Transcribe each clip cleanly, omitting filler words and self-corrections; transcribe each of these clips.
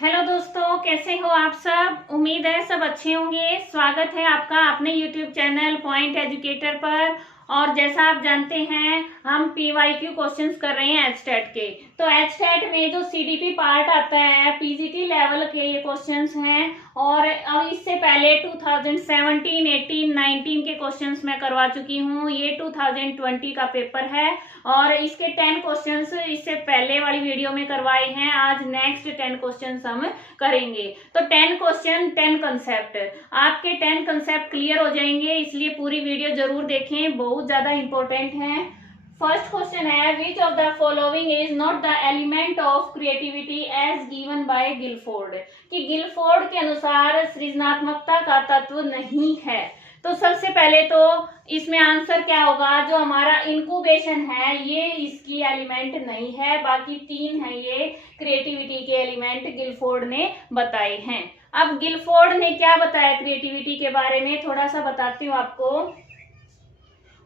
Hello दोस्तों, कैसे हो आप सब। उम्मीद है सब अच्छे होंगे। स्वागत है आपका अपने यूट्यूब चैनल पॉइंट एजुकेटर पर। और जैसा आप जानते हैं हम पीवाईक्यू क्वेश्चंस कर रहे हैं एचटेट के। तो एचटेट में जो सीडीपी पार्ट आता है पीजीटी लेवल के ये क्वेश्चंस हैं। और अब इससे पहले 2017, 18, 19 के क्वेश्चंस मैं करवा चुकी हूँ। ये 2020 का पेपर है और इसके 10 क्वेश्चंस इससे पहले वाली वीडियो में करवाए हैं। आज नेक्स्ट 10 क्वेश्चंस हम करेंगे। तो 10 क्वेश्चन 10 कंसेप्ट, आपके 10 कंसेप्ट क्लियर हो जाएंगे, इसलिए पूरी वीडियो जरूर देखें, बहुत ज्यादा इंपॉर्टेंट है। फर्स्ट क्वेश्चन है, which of the following is not the element of creativity as given by Guilford. कि गिलफोर्ड के अनुसार सृजनात्मकता का तत्व नहीं है। तो सबसे पहले तो इसमें आंसर क्या होगा, जो हमारा इंक्यूबेशन है ये इसकी एलिमेंट नहीं है। बाकी 3 है ये क्रिएटिविटी के एलिमेंट गिलफोर्ड ने बताए हैं। अब गिलफोर्ड ने क्या बताया क्रिएटिविटी के बारे में, थोड़ा सा बताती हूँ आपको।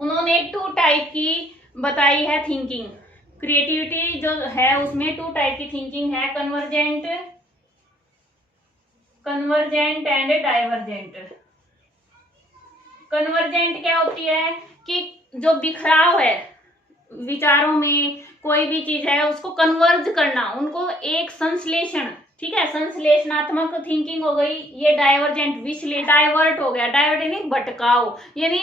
उन्होंने 2 टाइप की बताई है थिंकिंग। क्रिएटिविटी जो है उसमें 2 टाइप की थिंकिंग है, कन्वर्जेंट एंड डाइवर्जेंट। कन्वर्जेंट क्या होती है कि जो बिखराव है विचारों में, कोई भी चीज है उसको कन्वर्ज करना, उनको एक संश्लेषण, ठीक है, संश्लेषणात्मक थिंकिंग हो गई। ये डाइवर्जेंट डाइवर्ट हो गया, डाइवर्ट यानी भटकाव, यानी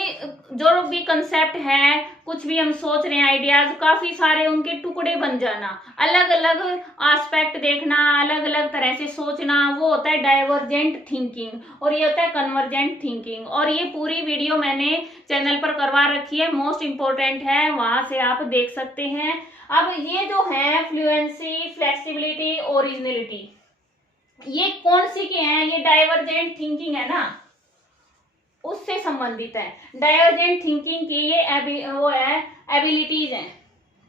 जो भी कंसेप्ट है, कुछ भी हम सोच रहे हैं आइडियाज, काफी सारे उनके टुकड़े बन जाना, अलग अलग एस्पेक्ट देखना, अलग अलग तरह से सोचना, वो होता है डाइवर्जेंट थिंकिंग। और ये होता है कन्वर्जेंट थिंकिंग। और ये पूरी वीडियो मैंने चैनल पर करवा रखी है, मोस्ट इंपोर्टेंट है, वहां से आप देख सकते हैं। अब ये जो है फ्लुएंसी, फ्लेक्सिबिलिटी, ओरिजिनलिटी, ये कौन सी के हैं, ये डाइवर्जेंट थिंकिंग है ना, उससे संबंधित है। डाइवर्जेंट थिंकिंग की ये वो है एबिलिटीज हैं,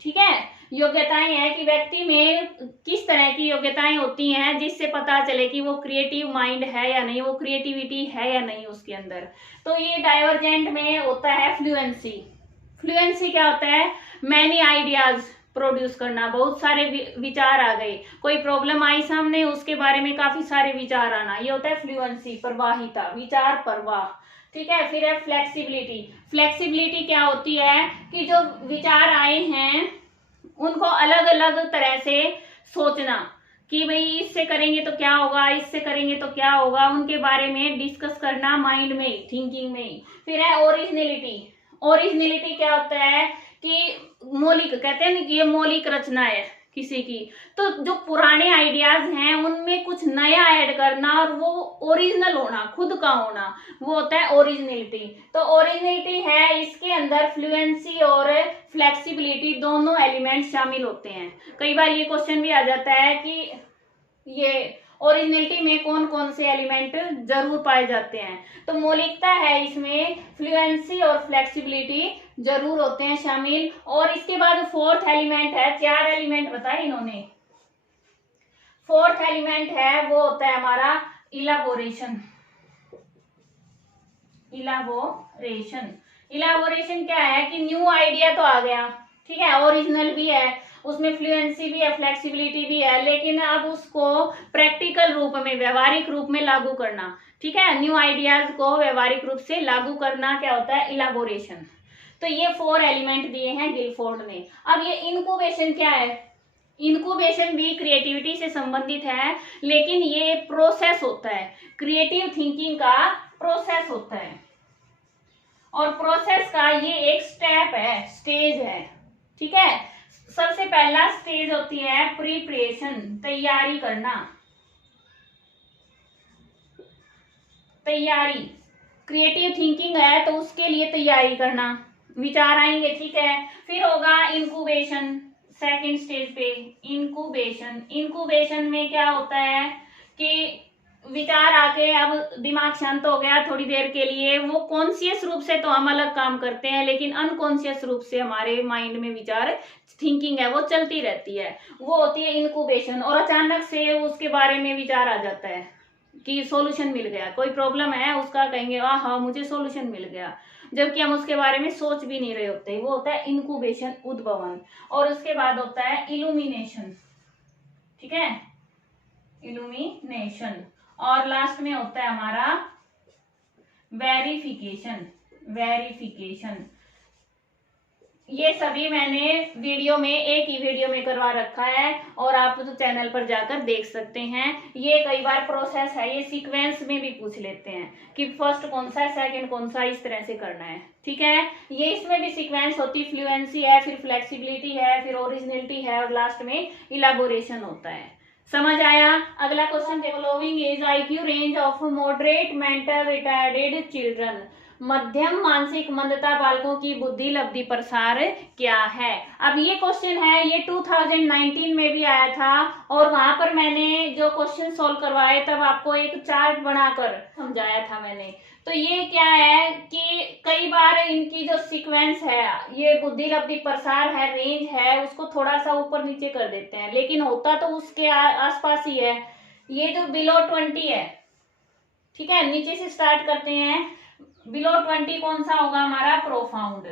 ठीक है, योग्यताएं हैं कि व्यक्ति में किस तरह की योग्यताएं होती हैं जिससे पता चले कि वो क्रिएटिव माइंड है या नहीं, वो क्रिएटिविटी है या नहीं उसके अंदर। तो ये डाइवर्जेंट में होता है फ्लुएंसी। फ्लुएंसी क्या होता है, मैनी आइडियाज प्रोड्यूस करना, बहुत सारे विचार आ गए, कोई प्रॉब्लम आई सामने, उसके बारे में काफी सारे विचार आना, ये होता है फ्लुएंसी, प्रवाहिता, विचार प्रवाह, ठीक है। फिर है फ्लेक्सिबिलिटी। फ्लेक्सिबिलिटी क्या होती है कि जो विचार आए हैं उनको अलग अलग तरह से सोचना, कि भाई इससे करेंगे तो क्या होगा, इससे करेंगे तो क्या होगा, उनके बारे में डिस्कस करना माइंड में, थिंकिंग में। फिर है ओरिजिनलिटी। ओरिजिनलिटी क्या होता है कि मौलिक, कहते हैं ना कि ये मौलिक रचना है किसी की, तो जो पुराने आइडियाज हैं उनमें कुछ नया ऐड करना और वो ओरिजिनल होना, खुद का होना, वो होता है ओरिजिनलिटी। तो ओरिजिनलिटी है, इसके अंदर फ्लुएंसी और फ्लेक्सिबिलिटी दोनों एलिमेंट शामिल होते हैं। कई बार ये क्वेश्चन भी आ जाता है कि ये ओरिजिनलिटी में कौन कौन से एलिमेंट जरूर पाए जाते हैं। तो मौलिकता है, इसमें फ्लुएंसी और फ्लेक्सिबिलिटी जरूर होते हैं शामिल। और इसके बाद 4th एलिमेंट है, 4 एलिमेंट बताए इन्होंने। 4th एलिमेंट है वो होता है हमारा इलाबोरेशन। इलाबोरेशन क्या है कि न्यू आइडिया तो आ गया, ठीक है, ओरिजिनल भी है, उसमें फ्लुएंसी भी है, फ्लेक्सिबिलिटी भी है, लेकिन अब उसको प्रैक्टिकल रूप में, व्यवहारिक रूप में लागू करना, ठीक है, न्यू आइडियाज को व्यवहारिक रूप से लागू करना क्या होता है, इलाबोरेशन। तो ये 4 एलिमेंट दिए हैं गिलफोर्ड ने। अब ये इनक्यूबेशन क्या है, इनक्यूबेशन भी क्रिएटिविटी से संबंधित है, लेकिन ये प्रोसेस होता है, क्रिएटिव थिंकिंग का प्रोसेस होता है। और प्रोसेस का ये एक स्टेप है, स्टेज है, ठीक है। सबसे पहला स्टेज होती है प्रिपरेशन, तैयारी करना, तैयारी। क्रिएटिव थिंकिंग है तो उसके लिए तैयारी करना, विचार आएंगे, ठीक है। फिर होगा इंक्यूबेशन, सेकंड स्टेज पे इंक्यूबेशन। इंक्यूबेशन में क्या होता है कि विचार आके अब दिमाग शांत हो गया थोड़ी देर के लिए, वो कॉन्शियस रूप से तो हम अलग काम करते हैं, लेकिन अनकॉन्शियस रूप से हमारे माइंड में विचार, थिंकिंग है वो चलती रहती है, वो होती है इंक्यूबेशन। और अचानक से उसके बारे में विचार आ जाता है कि सॉल्यूशन मिल गया, कोई प्रॉब्लम है उसका कहेंगे हाँ मुझे सॉल्यूशन मिल गया, जबकि हम उसके बारे में सोच भी नहीं रहे होते, वो होता है इंक्यूबेशन, उद्भवन। और उसके बाद होता है इल्यूमिनेशन, ठीक है। इल्यूमिनेशन, और लास्ट में होता है हमारा वेरिफिकेशन। वेरिफिकेशन ये सभी मैंने वीडियो में, एक ही वीडियो में करवा रखा है और आप तो चैनल पर जाकर देख सकते हैं। ये कई बार प्रोसेस है, ये सीक्वेंस में भी पूछ लेते हैं कि फर्स्ट कौन सा है, सेकंड कौन सा, इस तरह से करना है। ठीक है, ये इसमें भी सीक्वेंस होती, फ्लुएंसी है, फिर फ्लेक्सिबिलिटी है, फिर ओरिजिनलिटी है और लास्ट में इलाबोरेशन होता है। समझ आया? अगला question, developing as IQ range of moderate mental retarded children. मध्यम मानसिक मंदता बालकों की बुद्धि लब्धि प्रसार क्या है? अब ये क्वेश्चन है, ये 2019 में भी आया था और वहां पर मैंने जो क्वेश्चन सोल्व करवाए तब आपको एक चार्ट बनाकर समझाया था मैंने। तो ये क्या है कि कई बार इनकी जो सीक्वेंस है, ये बुद्धि लब्धि प्रसार है, रेंज है, उसको थोड़ा सा ऊपर नीचे कर देते हैं, लेकिन होता तो उसके आसपास ही है। ये जो बिलो 20 है, ठीक है, नीचे से स्टार्ट करते हैं। बिलो 20 कौन सा होगा हमारा? प्रोफाउंड।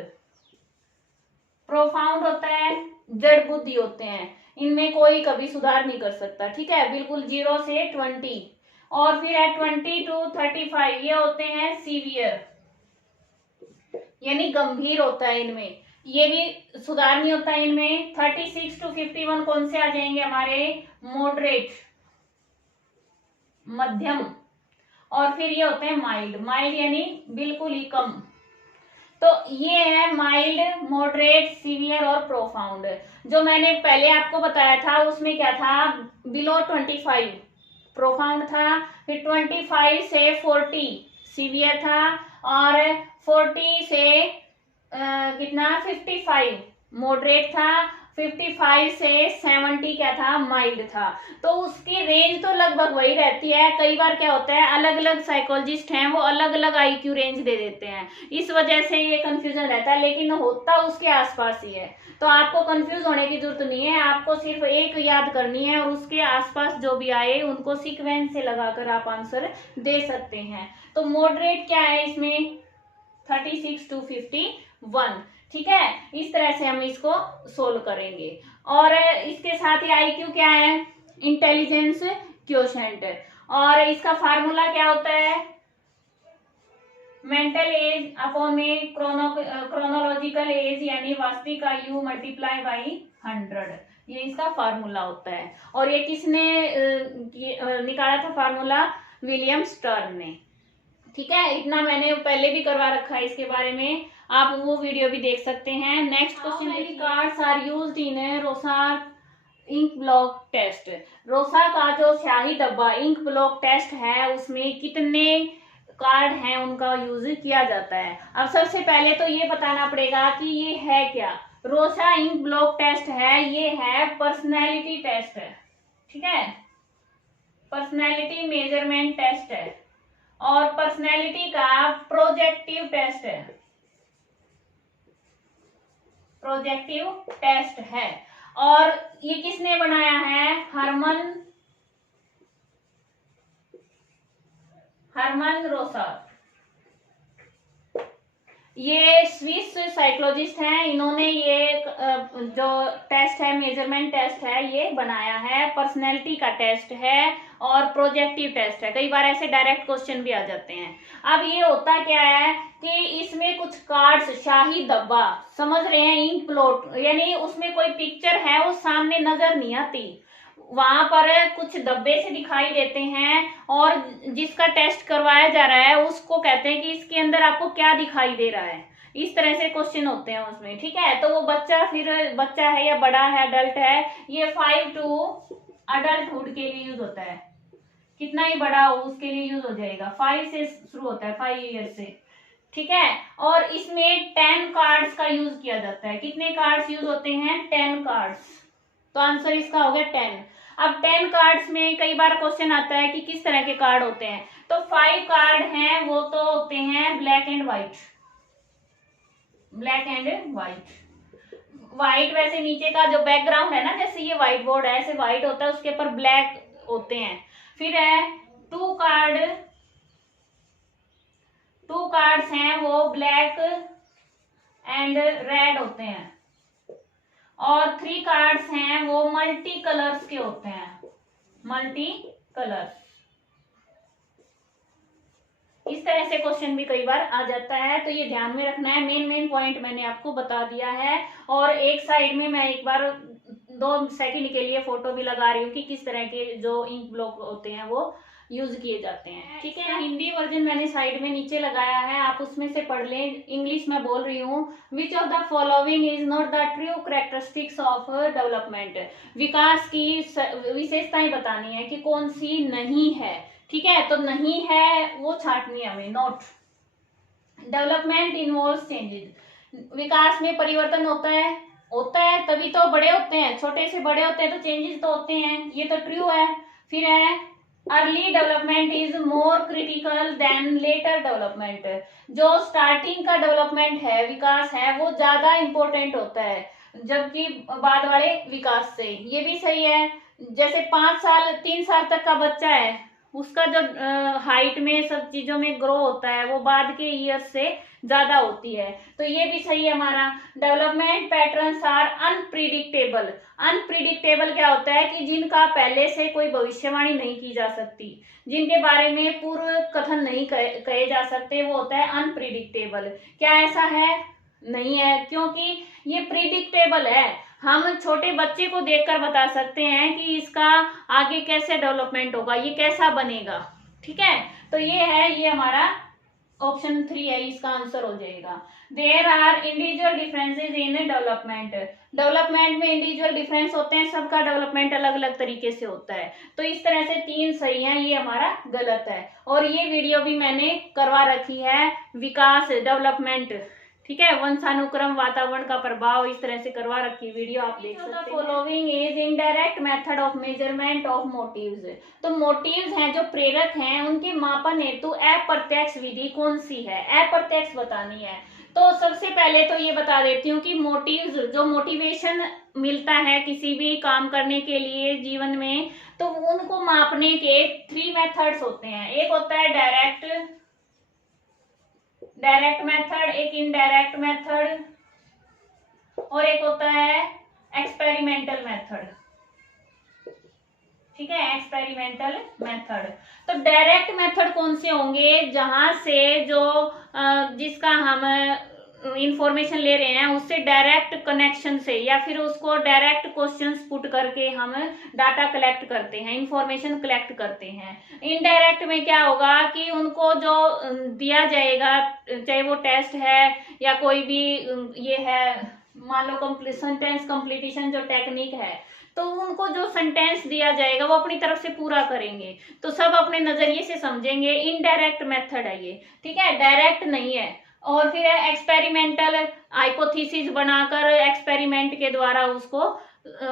प्रोफाउंड होता है, जड़ बुद्धि होते हैं, इनमें कोई कभी सुधार नहीं कर सकता। ठीक है, बिल्कुल 0 से 20, और फिर है 20 to 35, ये होते हैं सीवियर, यानी गंभीर होता है इनमें, ये भी सुधार नहीं होता इनमें। 36 to 51 कौन से आ जाएंगे हमारे? मॉडरेट, मध्यम, और फिर ये होते हैं माइल्ड। माइल्ड यानी बिल्कुल ही कम। तो ये है माइल्ड, मॉडरेट, सीवियर और प्रोफाउंड। जो मैंने पहले आपको बताया था उसमें क्या था? बिलो 25 प्रोफाउंड था, फिर 25 से 40 सीवियर था, और 40 से कितना? 55 मॉडरेट था, 55 से 70 क्या था? माइल्ड था। तो उसकी रेंज तो लगभग वही रहती है। कई बार क्या होता है, अलग अलग साइकोलॉजिस्ट हैं, वो अलग अलग IQ रेंज दे देते हैं, इस वजह से ये कंफ्यूजन रहता है, लेकिन होता उसके आसपास ही है। तो आपको कंफ्यूज होने की जरूरत नहीं है, आपको सिर्फ एक याद करनी है और उसके आसपास जो भी आए उनको सीक्वेंस से लगाकर आप आंसर दे सकते हैं। तो मॉडरेट क्या है इसमें? 36 to 51। ठीक है, इस तरह से हम इसको सोल्व करेंगे। और इसके साथ ही IQ क्या है? इंटेलिजेंस क्वोशेंट, और इसका फार्मूला क्या होता है? मेंटल एज अपॉन में क्रोनोलॉजिकल एज, यानी वास्तविक आयु मल्टीप्लाई बाई 100, ये इसका फार्मूला होता है। और ये किसने निकाला था फार्मूला? विलियम स्टर्न ने। ठीक है, इतना मैंने पहले भी करवा रखा है इसके बारे में, आप वो वीडियो भी देख सकते हैं। Next question, cards are used in Rorschach ink blot test. Rorschach का जो स्याही डब्बा इंक ब्लॉक टेस्ट है, उसमें कितने कार्ड हैं उनका यूज किया जाता है? अब सबसे पहले तो ये बताना पड़ेगा कि ये है क्या। रोसा इंक ब्लॉक टेस्ट है, ये है पर्सनैलिटी टेस्ट है। ठीक है, पर्सनैलिटी मेजरमेंट टेस्ट है, और पर्सनैलिटी का प्रोजेक्टिव टेस्ट है, प्रोजेक्टिव टेस्ट है। और ये किसने बनाया है? हरमन रोसा। ये स्विस साइकोलॉजिस्ट हैं, इन्होंने ये जो टेस्ट है, मेजरमेंट टेस्ट है, ये बनाया है। पर्सनैलिटी का टेस्ट है और प्रोजेक्टिव टेस्ट है। कई बार ऐसे डायरेक्ट क्वेश्चन भी आ जाते हैं। अब ये होता क्या है कि इसमें कुछ कार्ड्स, शाही डब्बा, समझ रहे हैं, इंक प्लॉट, यानी उसमें कोई पिक्चर है वो सामने नजर नहीं आती, वहां पर कुछ डब्बे से दिखाई देते हैं, और जिसका टेस्ट करवाया जा रहा है उसको कहते हैं कि इसके अंदर आपको क्या दिखाई दे रहा है। इस तरह से क्वेश्चन होते हैं उसमें। ठीक है, तो वो बच्चा, फिर बच्चा है या बड़ा है, अडल्ट है, ये 5 to अडल्टहुड के लिए यूज होता है। कितना ही बड़ा हो उसके लिए यूज हो जाएगा, 5 से शुरू होता है, 5 ईयर से। ठीक है, और इसमें 10 कार्ड्स का यूज किया जाता है। कितने कार्ड्स यूज होते हैं? 10 कार्ड्स। तो आंसर इसका हो गया 10। अब 10 कार्ड्स में कई बार क्वेश्चन आता है कि किस तरह के कार्ड होते हैं। तो 5 कार्ड हैं, वो तो होते हैं black and white. Black and white, white वैसे नीचे का जो बैकग्राउंड है ना, जैसे ये व्हाइट बोर्ड है, ऐसे व्हाइट होता है, उसके ऊपर ब्लैक होते हैं। फिर है 2 कार्ड्स हैं, वो ब्लैक एंड रेड होते हैं। और 3 कार्ड्स हैं, वो मल्टी कलर्स के होते हैं, मल्टी कलर्स। इस तरह से क्वेश्चन भी कई बार आ जाता है, तो ये ध्यान में रखना है। मेन पॉइंट मैंने आपको बता दिया है। और एक साइड में मैं एक बार 2 सेकंड के लिए फोटो भी लगा रही हूँ कि किस तरह के जो इंक ब्लॉक होते हैं वो यूज किए जाते हैं। ठीक है, हिंदी वर्जन मैंने साइड में नीचे लगाया है, आप उसमें से पढ़ लें। इंग्लिश में बोल रही हूँ। Which of the following is not the true characteristics of development. विकास की विशेषताएं बतानी है कि कौन सी नहीं है। ठीक है, तो नहीं है वो छांटनी है हमें, नोट। Development involves changes. विकास में परिवर्तन होता है तभी तो बड़े होते हैं, छोटे से बड़े होते हैं तो चेंजेस तो होते हैं, ये तो ट्रू है। फिर है early development is more critical than later development. जो स्टार्टिंग का डेवलपमेंट है, विकास है, वो ज्यादा इंपॉर्टेंट होता है जबकि बाद वाले विकास से। ये भी सही है। जैसे 3 साल तक का बच्चा है, उसका जो हाइट में सब चीजों में ग्रो होता है वो बाद के ईयर्स से ज्यादा होती है, तो ये भी सही है हमारा। Development patterns are unpredictable. Unpredictable क्या होता है कि जिनका पहले से कोई भविष्यवाणी नहीं की जा सकती, जिनके बारे में पूर्व कथन नहीं कहे जा सकते, वो होता है अनप्रिडिक्टेबल। क्या ऐसा है? नहीं है, क्योंकि ये प्रिडिक्टेबल है। हम छोटे बच्चे को देखकर बता सकते हैं कि इसका आगे कैसे डेवलपमेंट होगा, ये कैसा बनेगा। ठीक है, तो ये हमारा ऑप्शन 3 है, इसका आंसर हो जाएगा। There are individual differences in development. Development में इंडिविजुअल डिफरेंस होते हैं, सबका डेवलपमेंट अलग अलग तरीके से होता है। तो इस तरह से 3 सही है, ये हमारा गलत है। और ये वीडियो भी मैंने करवा रखी है, विकास डेवलपमेंट। ठीक है, वंशानुक्रम, वातावरण का प्रभाव, इस तरह से करवा रखी वीडियो आप देख सकते हैं। Following is indirect method of measurement of motives. तो मोटिव्स हैं जो प्रेरक हैं, उनके मापन हेतु अप्रत्यक्ष विधि कौन सी है? अप्रत्यक्ष बतानी है। तो सबसे पहले तो ये बता देती हूँ कि मोटिव्स, जो मोटिवेशन मिलता है किसी भी काम करने के लिए जीवन में, तो उनको मापने के 3 मेथड्स होते हैं। एक होता है डायरेक्ट मेथड, एक इनडायरेक्ट मेथड, और एक होता है एक्सपेरिमेंटल मेथड। ठीक है, एक्सपेरिमेंटल मेथड। तो डायरेक्ट मेथड कौन से होंगे? जहां से जो जिसका हम इंफॉर्मेशन ले रहे हैं उससे डायरेक्ट कनेक्शन से, या फिर उसको डायरेक्ट क्वेश्चंस पुट करके हम डाटा कलेक्ट करते हैं, इंफॉर्मेशन कलेक्ट करते हैं। इनडायरेक्ट में क्या होगा कि उनको जो दिया जाएगा, चाहे वो टेस्ट है या कोई भी ये है, मान लो सेंटेंस कंप्लीटेशन जो टेक्निक है, तो उनको जो सेंटेंस दिया जाएगा वो अपनी तरफ से पूरा करेंगे, तो सब अपने नजरिए से समझेंगे। इनडायरेक्ट मेथड है ये। ठीक है, डायरेक्ट नहीं है। और फिर एक्सपेरिमेंटल, हाइपोथेसिस बनाकर एक्सपेरिमेंट के द्वारा उसको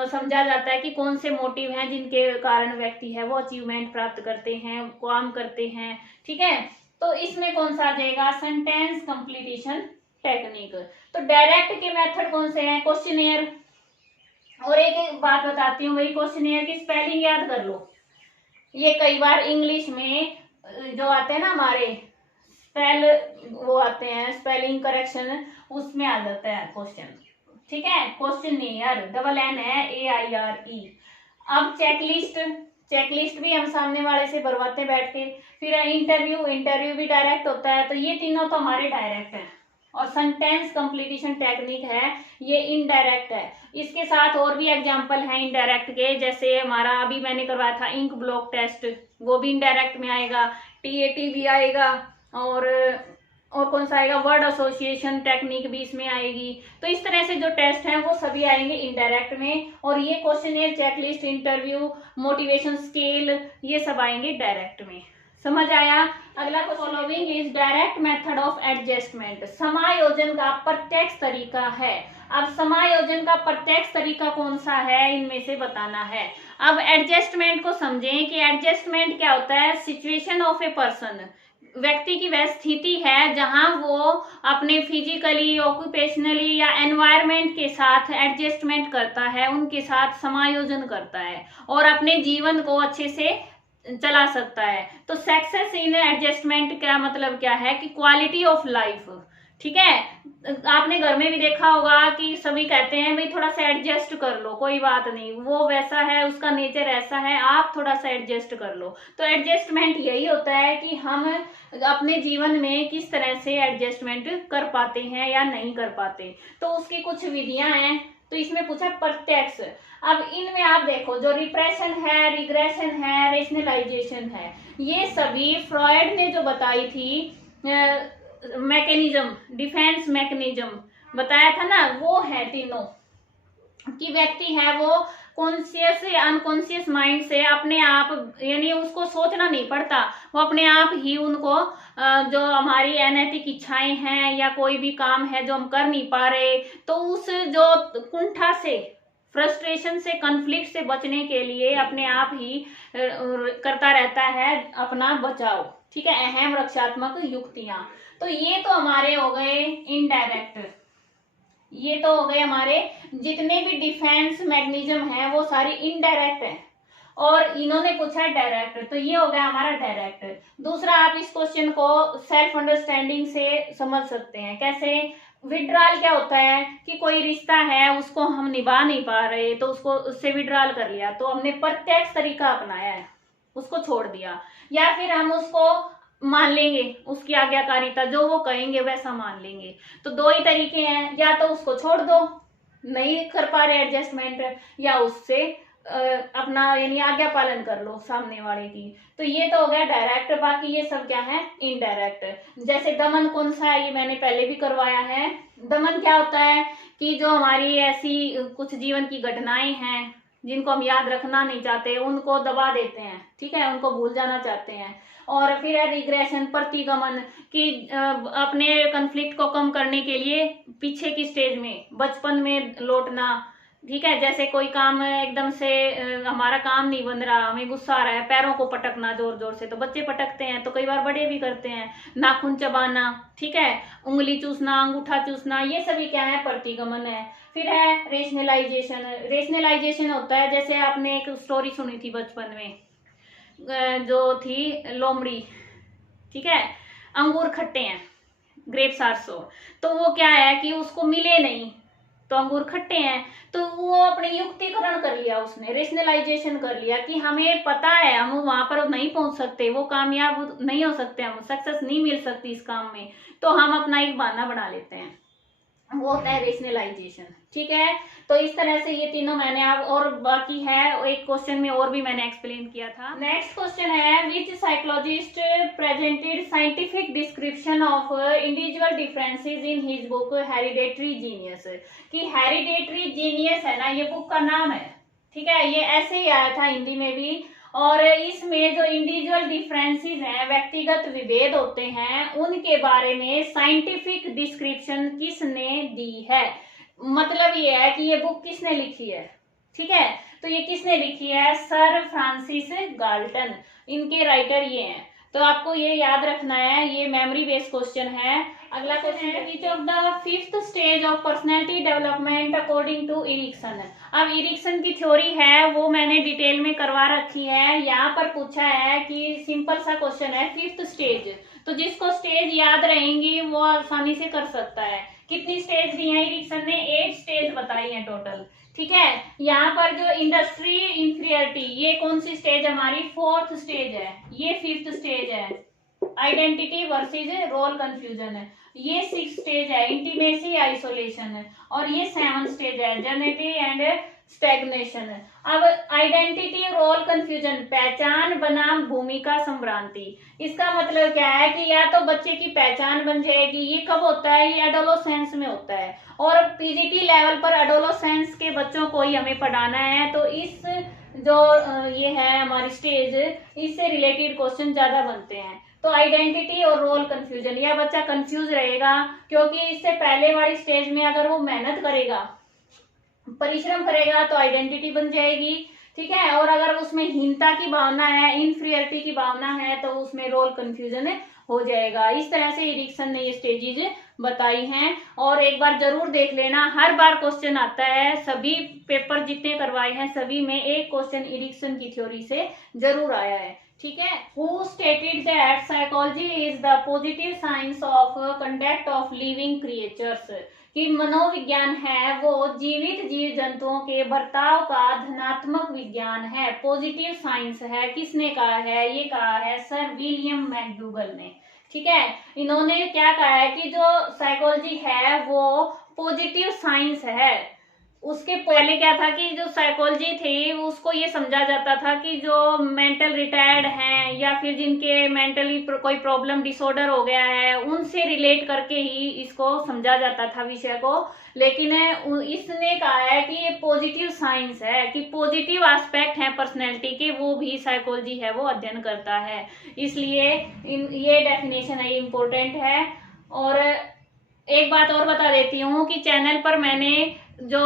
समझा जाता है कि कौन से मोटिव हैं जिनके कारण व्यक्ति है वो अचीवमेंट प्राप्त करते हैं, काम करते हैं। ठीक है, तो इसमें कौन सा आ जाएगा? Sentence completion technique. तो डायरेक्ट के मेथड कौन से हैं? क्वेश्चनेयर। और एक बात बताती हूँ, वही क्वेश्चनेयर की स्पेलिंग याद कर लो। ये कई बार इंग्लिश में जो आते हैं ना हमारे वो आते हैं स्पेलिंग करेक्शन, उसमें आ जाता है क्वेश्चन। ठीक है, क्वेश्चनेयर, NNAIRE। अब चेकलिस्ट भी हम सामने वाले से भरवाते बैठ के। फिर इंटरव्यू भी डायरेक्ट होता है। तो ये तीनों तो हमारे डायरेक्ट हैं। और सेंटेंस कंप्लीटेशन टेक्निक है, ये इनडायरेक्ट है। इसके साथ और भी एग्जांपल हैं इनडायरेक्ट के, जैसे हमारा अभी मैंने करवाया था इंक ब्लॉक टेस्ट, वो भी इनडायरेक्ट में आएगा। TAT भी आएगा, और कौन सा आएगा? वर्ड एसोसिएशन टेक्निक भी इसमें आएगी। तो इस तरह से जो टेस्ट हैं वो सभी आएंगे इनडायरेक्ट में। और ये questionnaire, checklist, interview, motivation scale, ये सब आएंगे डायरेक्ट में। समझ आया? अगला, following is direct method of adjustment. समायोजन का प्रत्यक्ष तरीका है। अब समायोजन का प्रत्यक्ष तरीका कौन सा है, इनमें से बताना है। अब एडजस्टमेंट को समझें कि एडजस्टमेंट क्या होता है। सिचुएशन ऑफ ए पर्सन, व्यक्ति की वह स्थिति है जहां वो अपने फिजिकली, ऑक्यूपेशनली या एनवायरनमेंट के साथ एडजस्टमेंट करता है, उनके साथ समायोजन करता है और अपने जीवन को अच्छे से चला सकता है। तो सक्सेस इन एडजस्टमेंट का मतलब क्या है कि क्वालिटी ऑफ लाइफ, ठीक है। आपने घर में भी देखा होगा कि सभी कहते हैं भाई थोड़ा सा एडजस्ट कर लो, कोई बात नहीं, वो वैसा है, उसका नेचर ऐसा है, आप थोड़ा सा एडजस्ट कर लो। तो एडजस्टमेंट यही होता है कि हम अपने जीवन में किस तरह से एडजस्टमेंट कर पाते हैं या नहीं कर पाते। तो उसकी कुछ विधियां हैं। तो इसमें पूछा प्रत्यक्ष। अब इनमें आप देखो, जो रिप्रेशन है, रिग्रेशन है, रेशनलाइजेशन है, ये सभी फ्रॉयड ने जो बताई थी मैकेनिज्म, डिफेंस मैकेनिज्म बताया था ना, वो है तीनों। कि व्यक्ति है वो कॉन्शियस या अनकॉन्शियस माइंड से अपने आप, यानी उसको सोचना नहीं पड़ता, वो अपने आप ही उनको जो हमारी अनैतिक इच्छाएं हैं या कोई भी काम है जो हम कर नहीं पा रहे, तो उस जो कुंठा से, फ्रस्ट्रेशन से, कॉन्फ्लिक्ट से बचने के लिए अपने आप ही करता रहता है अपना बचाव। ठीक है, अहम रक्षात्मक युक्तियां। तो ये तो हमारे हो गए इनडायरेक्ट, ये तो हो गए हमारे जितने भी डिफेंस मैकेनिज्म है वो सारी इनडायरेक्ट है, और इन्होंने पूछा है डायरेक्ट, तो ये हो गया हमारा डायरेक्ट। दूसरा, आप इस क्वेश्चन को सेल्फ अंडरस्टैंडिंग से समझ सकते हैं। कैसे? विड्रॉल क्या होता है कि कोई रिश्ता है उसको हम निभा नहीं पा रहे, तो उसको उससे विड्रॉल कर लिया, तो हमने प्रत्यक्ष तरीका अपनाया है, उसको छोड़ दिया। या फिर हम उसको मान लेंगे, उसकी आज्ञाकारिता, जो वो कहेंगे वैसा मान लेंगे। तो दो ही तरीके हैं, या तो उसको छोड़ दो, नहीं कर पा रहे एडजस्टमेंट, या उससे अपना यानी आज्ञा पालन कर लो सामने वाले की। तो ये तो हो गया डायरेक्ट। बाकी ये सब क्या है? इनडायरेक्ट। जैसे दमन कौन सा है, ये मैंने पहले भी करवाया है। दमन क्या होता है कि जो हमारी ऐसी कुछ जीवन की घटनाएं हैं जिनको हम याद रखना नहीं चाहते, उनको दबा देते हैं, ठीक है, उनको भूल जाना चाहते हैं। और फिर है रिग्रेशन, प्रतिगमन, कि अपने कन्फ्लिक्ट को कम करने के लिए पीछे की स्टेज में, बचपन में लौटना। ठीक है, जैसे कोई काम एकदम से हमारा काम नहीं बन रहा, हमें गुस्सा आ रहा है, पैरों को पटकना जोर जोर से, तो बच्चे पटकते हैं, तो कई बार बड़े भी करते हैं। नाखून चबाना, ठीक है, उंगली चूसना, अंगूठा चूसना, ये सभी क्या है? प्रतिगमन है। फिर है रेशनलाइजेशन। रेशनलाइजेशन होता है, जैसे आपने एक स्टोरी सुनी थी बचपन में, जो थी लोमड़ी, ठीक है, अंगूर खट्टे हैं, ग्रेप्स आर सोर, तो वो क्या है कि उसको मिले नहीं, तो अंगूर खट्टे हैं, तो वो अपने युक्तिकरण कर लिया, उसने रेशनलाइजेशन कर लिया कि हमें पता है हम वहां पर नहीं पहुंच सकते, वो कामयाब नहीं हो सकते, हम सक्सेस नहीं मिल सकती इस काम में, तो हम अपना एक बहाना बना लेते हैं, वो होता है रेशनलाइजेशन। ठीक है, तो इस तरह से ये तीनों मैंने आप, और बाकी है एक क्वेश्चन में और भी मैंने एक्सप्लेन किया था। नेक्स्ट क्वेश्चन है, which psychologist presented scientific description of individual differences in his book hereditary genius. कि हेरिडेटरी जीनियस है ना, ये बुक का नाम है, ठीक है, ये ऐसे ही आया था हिंदी में भी। और इसमें जो इंडिविजुअल डिफरेंसेस हैं, व्यक्तिगत विभेद होते हैं, उनके बारे में साइंटिफिक डिस्क्रिप्शन किसने दी है। मतलब ये है कि ये बुक किसने लिखी है, ठीक है, तो ये किसने लिखी है? सर फ्रांसिस गाल्टन, इनके राइटर ये हैं। तो आपको ये याद रखना है, ये मेमोरी बेस्ड क्वेश्चन है। अगला क्वेश्चन है, which of the fifth stage of personality development according to Erikson. अब इरिक्सन की थ्योरी है वो मैंने डिटेल में करवा रखी है। यहाँ पर पूछा है कि सिंपल सा क्वेश्चन है, फिफ्थ स्टेज, तो जिसको स्टेज याद रहेंगी वो आसानी से कर सकता है। कितनी स्टेज दी है इरिक्सन ने? 8 स्टेज बताई है टोटल। ठीक है, यहाँ पर जो इंडस्ट्री इंफीरियरिटी, ये कौन सी स्टेज हमारी? 4th स्टेज है। ये 5th स्टेज है, आइडेंटिटी वर्सेज रोल कंफ्यूजन है। ये 6th स्टेज है, इंटीमेसी आइसोलेशन है। और ये 7th स्टेज है, जेनेटी एंड स्टैग्नेशन। अब आइडेंटिटी रोल कंफ्यूजन, पहचान बनाम भूमिका संभ्रांति। इसका मतलब क्या है कि या तो बच्चे की पहचान बन जाएगी, ये कब होता है? ये एडोलोसेंस में होता है, और पीजीटी लेवल पर एडोलोसेंस के बच्चों को ही हमें पढ़ाना है। तो इस जो ये है हमारी स्टेज, इससे रिलेटेड क्वेश्चन ज्यादा बनते हैं। तो आइडेंटिटी और रोल कंफ्यूजन, यह बच्चा कंफ्यूज रहेगा, क्योंकि इससे पहले वाली स्टेज में अगर वो मेहनत करेगा, परिश्रम करेगा, तो आइडेंटिटी बन जाएगी, ठीक है, और अगर उसमें हीनता की भावना है, इनफीरियरिटी की भावना है, तो उसमें रोल कंफ्यूजन हो जाएगा। इस तरह से इरिक्सन ने ये स्टेजेज बताई हैं, और एक बार जरूर देख लेना, हर बार क्वेश्चन आता है, सभी पेपर जितने करवाए हैं सभी में एक क्वेश्चन इरिक्सन की थ्योरी से जरूर आया है। ठीक है। Who stated that psychology is the positive science of conduct of living creatures, कि मनोविज्ञान है वो जीवित जीव जंतुओं के बर्ताव का धनात्मक विज्ञान है, पॉजिटिव साइंस है। किसने कहा है? ये कहा है सर विलियम मैकडूगल ने। ठीक है, इन्होंने क्या कहा है कि जो साइकोलॉजी है वो पॉजिटिव साइंस है। उसके पहले क्या था कि जो साइकोलॉजी थी उसको ये समझा जाता था कि जो मेंटल रिटायर्ड हैं या फिर जिनके मेंटली कोई प्रॉब्लम डिसऑर्डर हो गया है उनसे रिलेट करके ही इसको समझा जाता था विषय को। लेकिन इसने कहा है कि ये पॉजिटिव साइंस है, कि पॉजिटिव एस्पेक्ट है पर्सनैलिटी के वो भी साइकोलॉजी है वो अध्ययन करता है। इसलिए ये डेफिनेशन है, ये इम्पोर्टेंट है। और एक बात और बता देती हूँ कि चैनल पर मैंने जो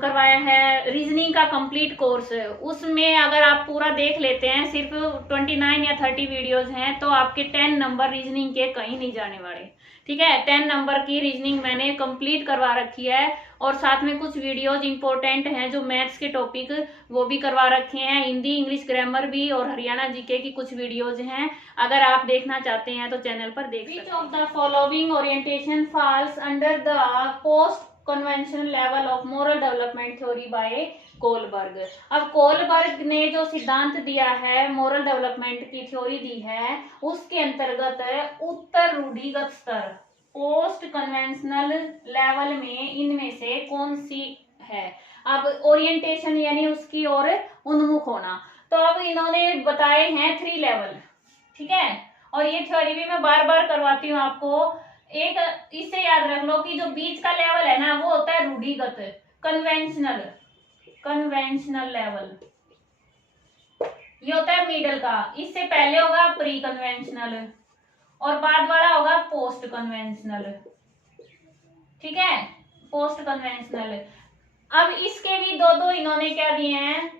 करवाया है रीजनिंग का कंप्लीट कोर्स, उसमें अगर आप पूरा देख लेते हैं, सिर्फ 29 या 30 वीडियोस हैं, तो आपके 10 नंबर रीजनिंग के कहीं नहीं जाने वाले। ठीक है, 10 नंबर की रीजनिंग मैंने कंप्लीट करवा रखी है, और साथ में कुछ वीडियोज इंपॉर्टेंट हैं जो मैथ्स के टॉपिक वो भी करवा रखे हैं, हिंदी इंग्लिश ग्रामर भी, और हरियाणा जीके की कुछ वीडियोज हैं। अगर आप देखना चाहते हैं तो चैनल पर देख सकते हैं। विच of the following orientation falls under the post conventional level of moral development theory by Kohlberg. अब कोलबर्ग ने जो सिद्धांत दिया है, मोरल डेवलपमेंट की थ्योरी दी है, उसके अंतर्गत उत्तर रूढ़िगत स्तर पोस्ट कन्वेंशनल लेवल में इनमें से कौन सी है? अब ओरिएंटेशन यानी उसकी ओर उन्मुख होना, तो अब इन्होंने बताए हैं 3 लेवल। ठीक है, और ये थ्योरी भी मैं बार बार करवाती हूँ आपको। एक इससे याद रख लो कि जो बीच का लेवल है ना वो होता है रूढ़िगत, कन्वेंशनल लेवल, ये होता है मिडल का। इससे पहले होगा प्री कन्वेंशनल और बाद वाला होगा पोस्ट कन्वेंशनल। ठीक है, पोस्ट कन्वेंशनल। अब इसके भी दो इन्होंने क्या दिए हैं,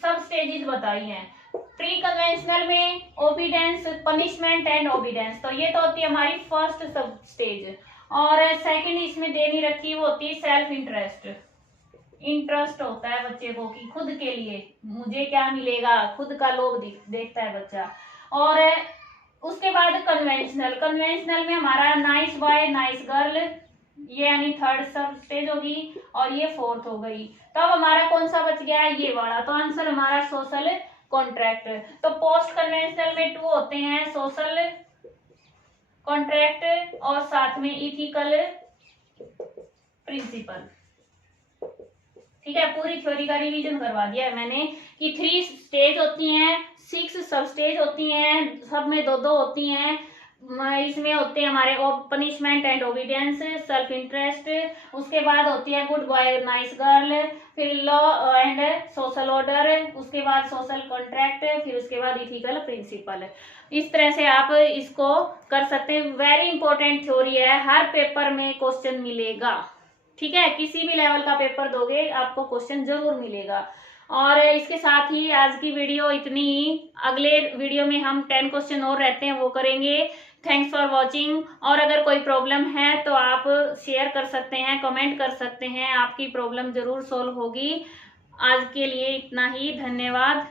सब स्टेजेस बताई हैं। प्री कन्वेंशनल में ओबीडेंस, पनिशमेंट एंड ओबीडेंस, तो ये तो होती है हमारी फर्स्ट सब स्टेज। और सेकंड इसमें देनी रखी वो होती है सेल्फ इंटरेस्ट। इंटरेस्ट होता है बच्चे को कि खुद के लिए मुझे क्या मिलेगा, खुद का लोभ देखता है बच्चा। और उसके बाद कन्वेंशनल में हमारा नाइस बॉय नाइस गर्ल, ये यानी थर्ड सब स्टेज होगी, और ये फोर्थ हो गई। तो अब हमारा कौन सा बच गया है? ये वाला। तो आंसर हमारा सोशल कॉन्ट्रैक्ट। तो पोस्ट कन्वेंशनल में 2 होते हैं, सोशल कॉन्ट्रैक्ट और साथ में इथिकल प्रिंसिपल। ठीक है, पूरी थ्योरी का रिवीजन करवा दिया है मैंने कि 3 स्टेज होती हैं, 6 सब स्टेज होती हैं, सब में 2 होती हैं। इसमें होते हैं हमारे punishment and obedience, self interest, उसके बाद होती है गुड बॉय नाइस गर्ल, फिर लॉ एंड सोशल ऑर्डर, उसके बाद सोशल कॉन्ट्रैक्ट, फिर उसके बाद इथिकल प्रिंसिपल। इस तरह से आप इसको कर सकते हैं। वेरी इंपॉर्टेंट थ्योरी है, हर पेपर में क्वेश्चन मिलेगा। ठीक है, किसी भी लेवल का पेपर दोगे आपको क्वेश्चन जरूर मिलेगा। और इसके साथ ही आज की वीडियो इतनी ही। अगले वीडियो में हम 10 क्वेश्चन और रहते हैं वो करेंगे। Thanks for watching. और अगर कोई प्रॉब्लम है तो आप शेयर कर सकते हैं, कमेंट कर सकते हैं, आपकी प्रॉब्लम जरूर सॉल्व होगी। आज के लिए इतना ही, धन्यवाद।